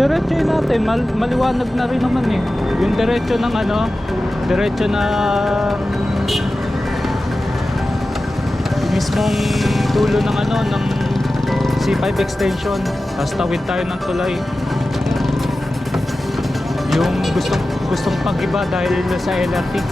Diretso yun natin, maliwanag na rin naman eh. Yung diretso ng ano, diretso na mismong dulo ng ano, ng C5 extension. Tapos tawid tayo ng tulay. Yung gustong pag-iba dahil sa LRT.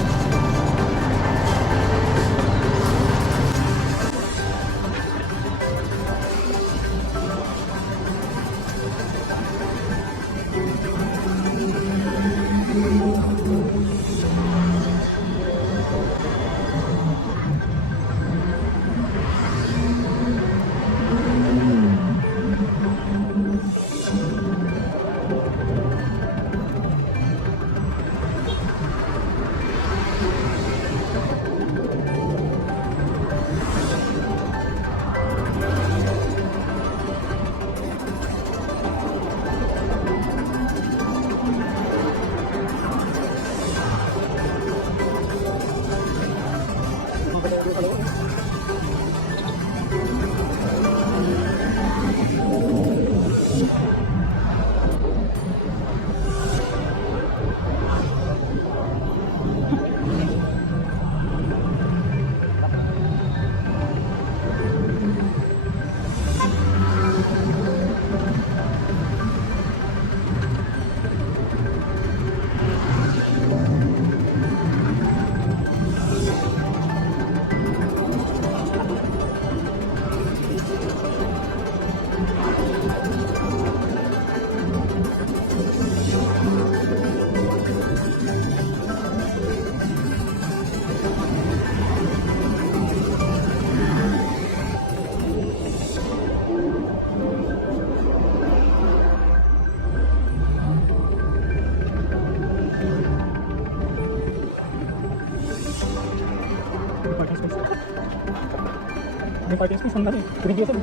Yung parking space, ang dami. Pinag-iusap.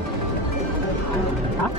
Ha?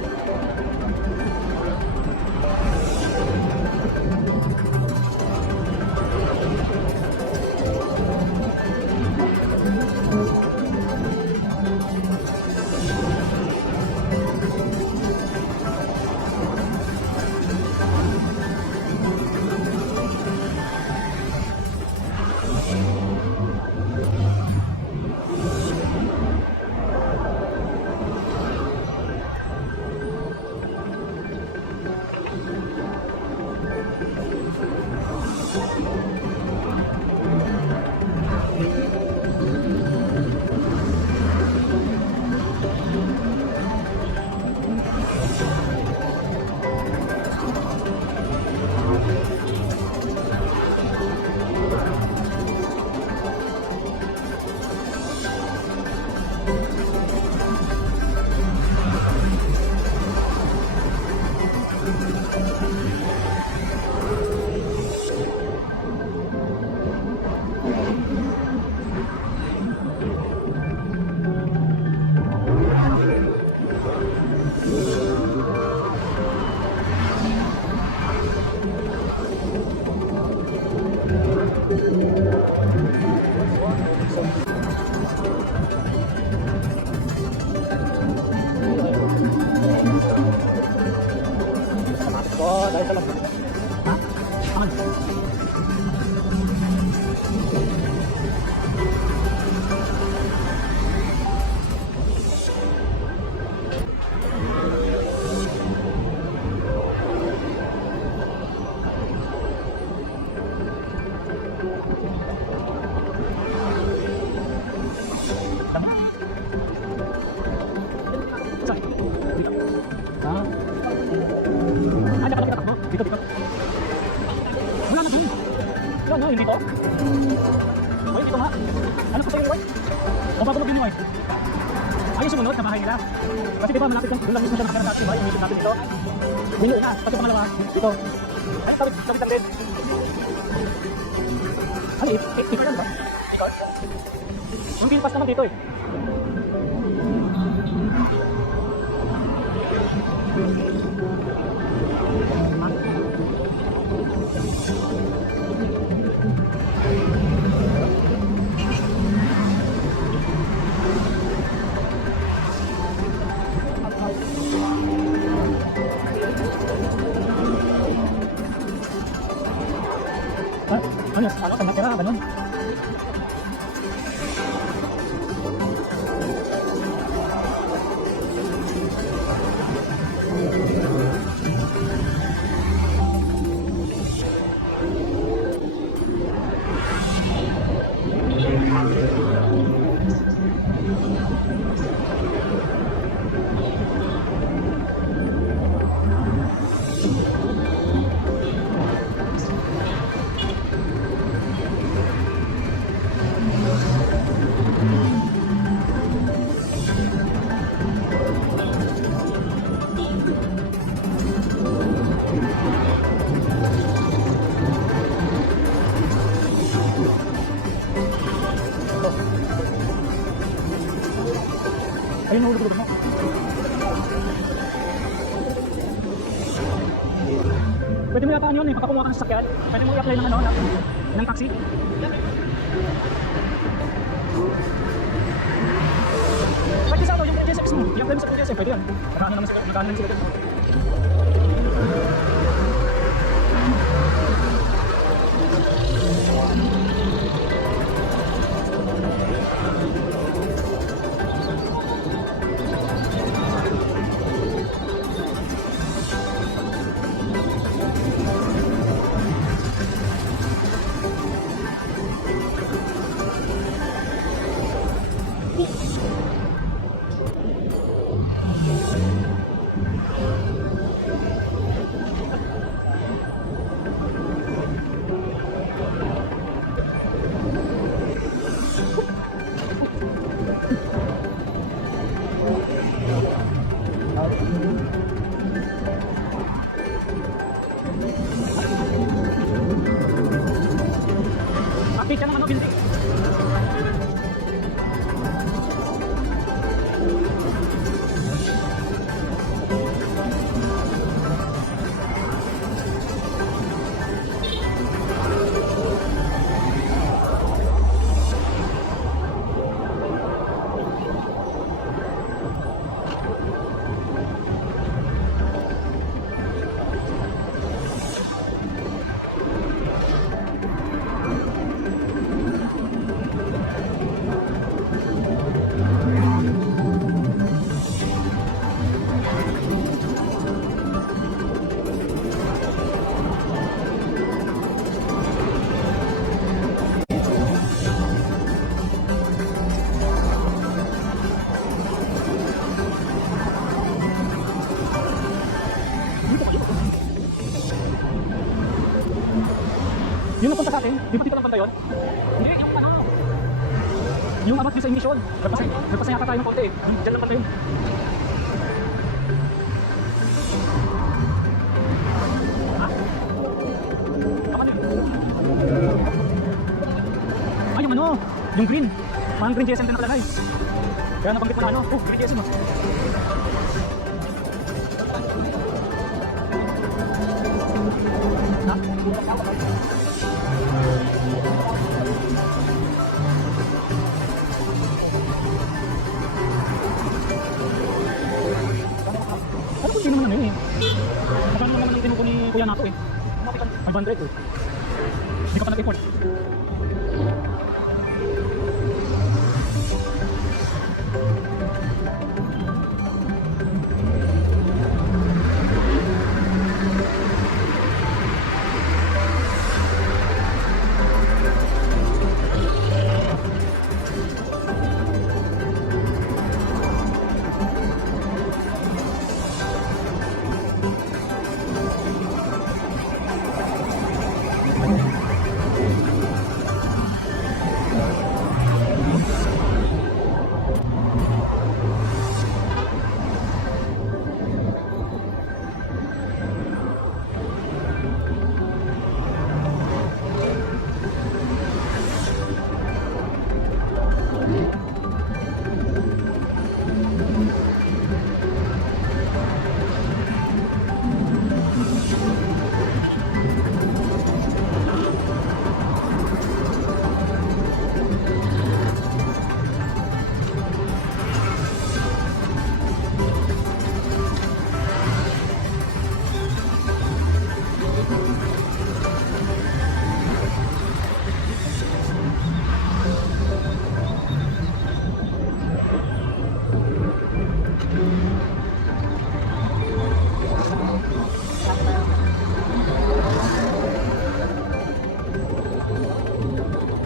Ano, hindi to? Oy, dito nga. Ano pa sa'yo ni White? O bago mag-yun ni White? Ayun sumunod na bahay nila. Kasi diba malapit lang, doon lang mismo siya nakakita natin, diba? Yung meeting natin dito. Yung una, pati pangalawa, dito. Ayun, tawid lang din. Ano, ikar yan ba? Ikar? Yung pinpas naman dito eh. Ayun, nahulog mo. Pwede mo yata yun eh, pagka kumuha ka ng sasakyan, pwede mo i-apply ng ano, ng taxi. Pwede sa ano, yung GSX mo, i-apply mo sa GSX, pwede yan. Magkano naman sila dun. Update ka ng ano, building. Yung napunta sa atin, di ba dito lang banda yun? Hindi, yung ano. Yung abot sa emission. Nagpasa yata tayo ng konti eh. Diyan lang banda yun. Ha? Kapan yun? Ay, yung ano, yung green. Parang green GSM din nakalagay. Kaya nabanggit mo na ano, green GSM oh. Ha? Ano kung sino naman ano yun eh? Magkano naman yung tinuko ni Kuya Nato eh? 500 eh. Hindi ka pa nag-import.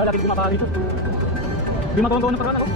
Lagi gumagawa dito. Di magawang-gawa ng paraan ako.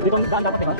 Dito ang daan dapat, diba?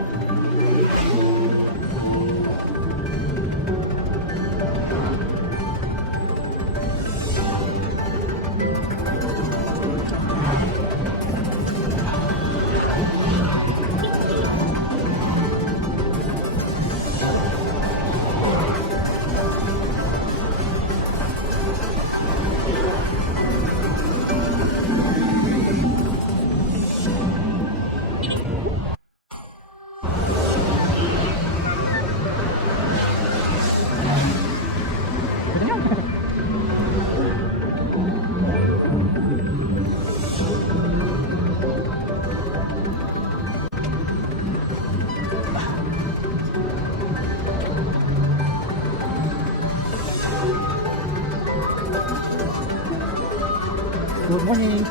Good morning.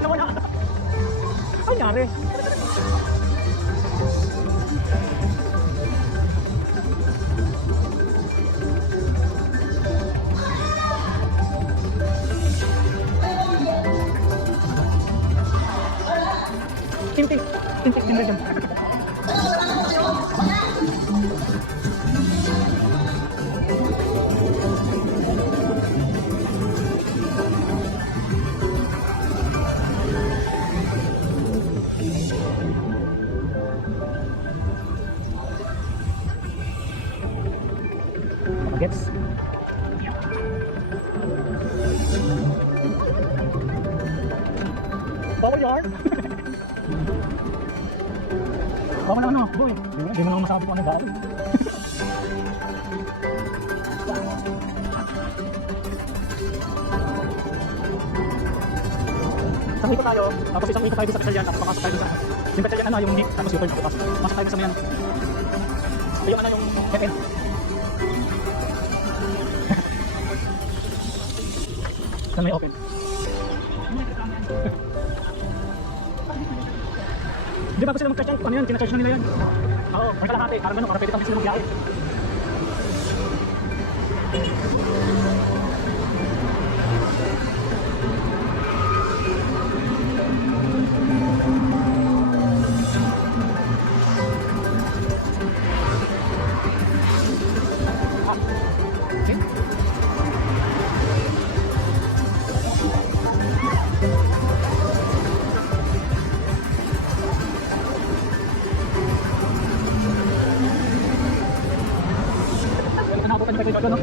Nawala. Ano nangyari? Tintik. Tintik din dyan. Gets? Power yarn? Baka na ano, boy. Hindi mo naman masabi kung ano dahil. Isang ikot tayo, tapos isang ikot tayo sa Petalyan, tapos papasok tayo sa yung Petalyan ano, yung Nick, tapos U-turn, tapos pasok tayo sa mayan. So yung ano yung FM. Sa may open. Hindi ba sila magka-charge? Ano yan? Kina-charge na nila yan. Oo, may kalahati. Parang gano'n, para pwede kami sila magbiyahe. Nakabutan yung pagkakas, no?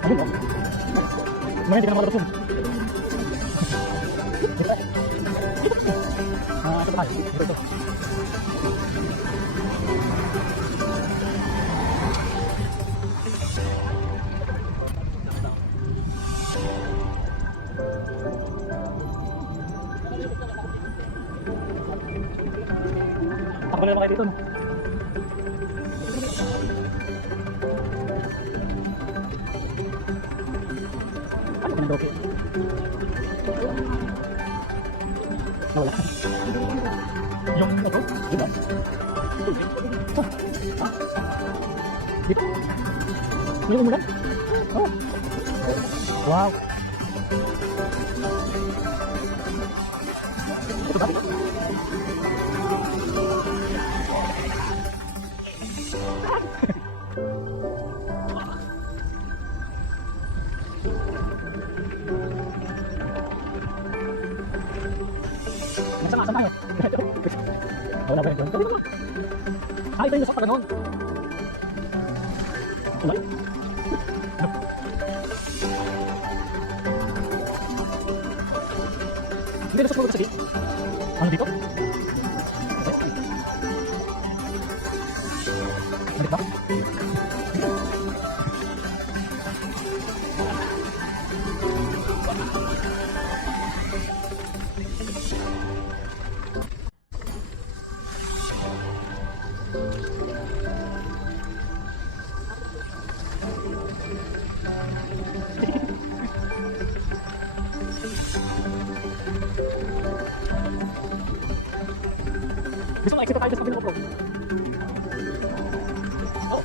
Ano mo? Sebenarnya hindi ka na makalabas yun. Ito tayo. Ito. Takbo na naman kayo dito, no? Ano ka nag-okay? Nawala. Yung ito? Diba? Dito? May umulan? Oh. Wow. Ito ba? Nasaan tayo? Wala ba yun? Ah, ito yung nasaan pa gano'n. Wala? Hindi nasaan po sa dito? Ano dito? Balik ba? Gusto mo, exit tayo sa kabilang ko. Oh.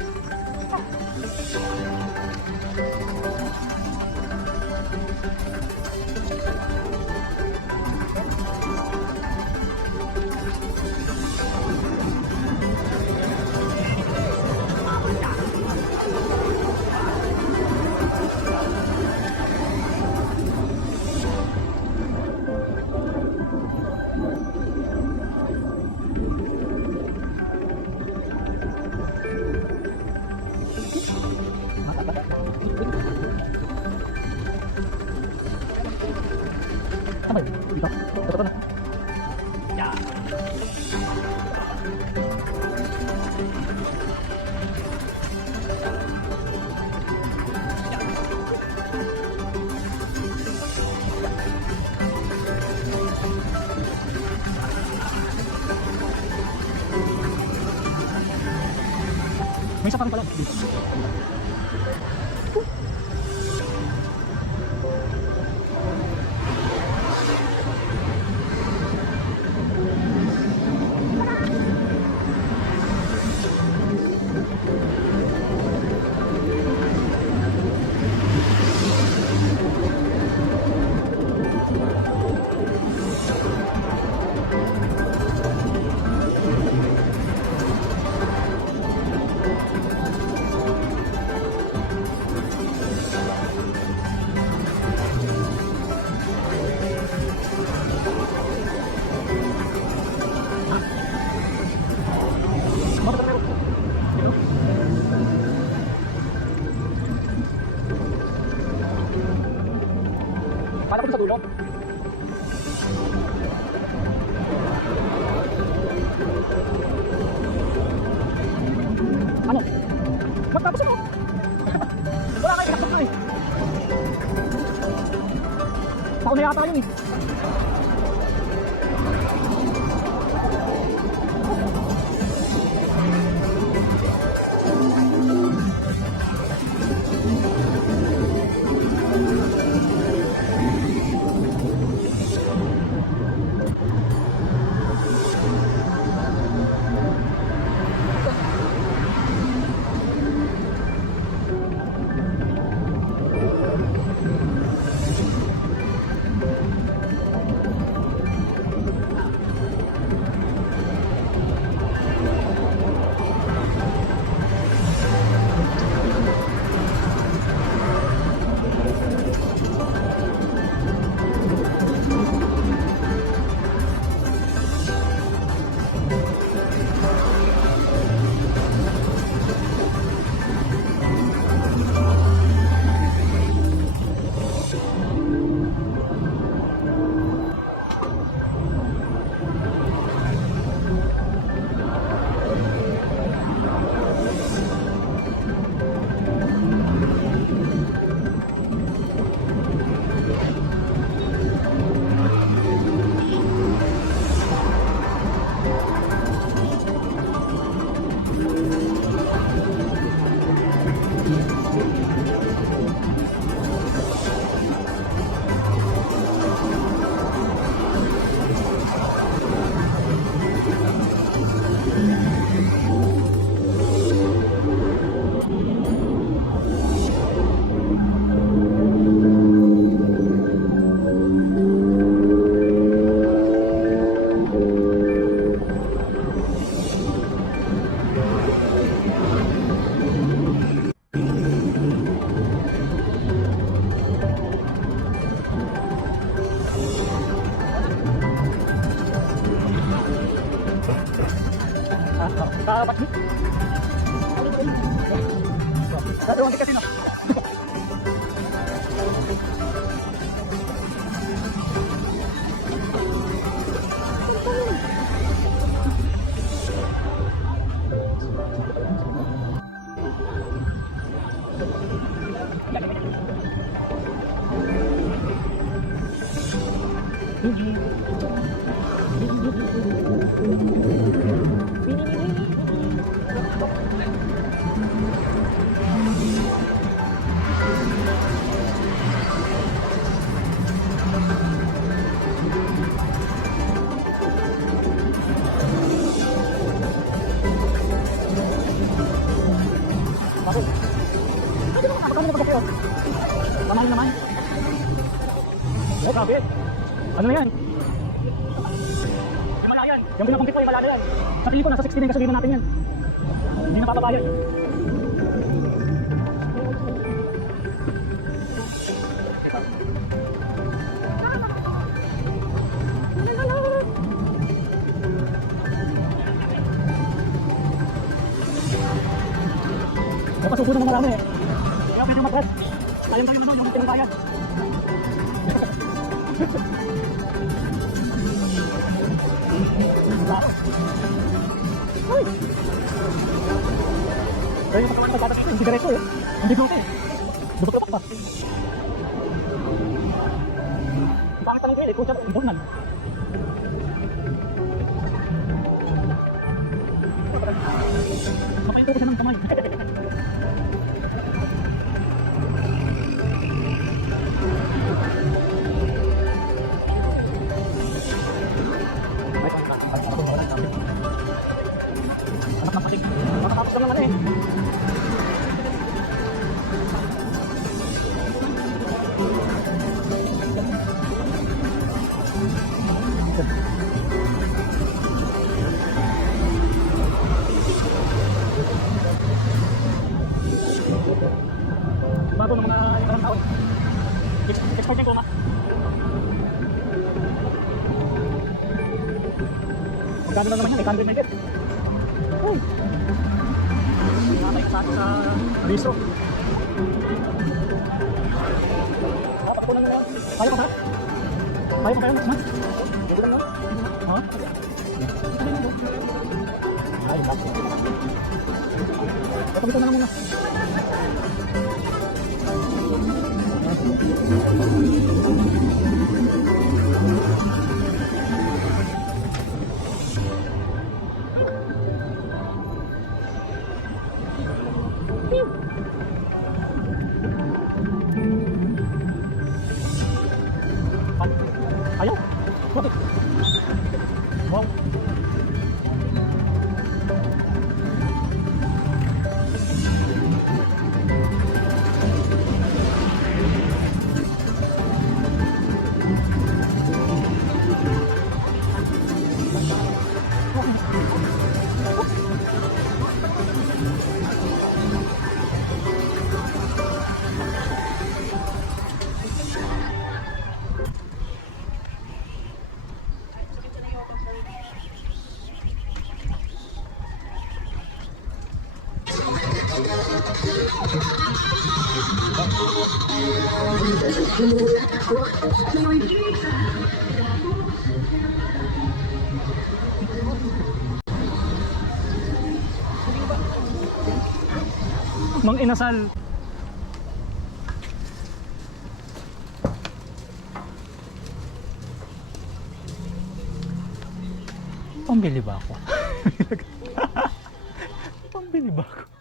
akin pala. Bakit ang meron? Paano ko sa dulo? Ano? Magtapos ako! Wala kayo pinakot na eh! Pauna yata yun eh! Kakapat niyo? Dadawang di kasi no? Bakit? Bakit naman kapag kami nagpagkakas? Pamahin naman. Oh, grabe. Ano na yan? Himala yan. Yung pinakumpit ko, himala na yan. Sa tingin ko, nasa 60 na yung kasuliman natin yan. Hindi na papabayan. Napasusunan ng marami eh. Kaya pwede matras. Sayang-sayang naman yung pinagbayan. Ay! Kaya yung katawan ng pagdadat ito, hindi diretso eh. Hindi bloke eh. Dubot-lubak pa. Ang pangit talaga eh, kung siya imbornan. Napaito ko siya ng kamay. Expert yung kuma. Magkano lang naman yan, 800 megit. Uy! Nakatay sa atin sa restro. Pakunan mo na yan. Kaya pa ba? Kaya pa kaya mas? Hindi lang no? Ha? Ay, bakit? Pagkabito na lang muna. Ayaw? Bakit? Wow. Mang inasal. Pambili ba ako? Pambili ba ako?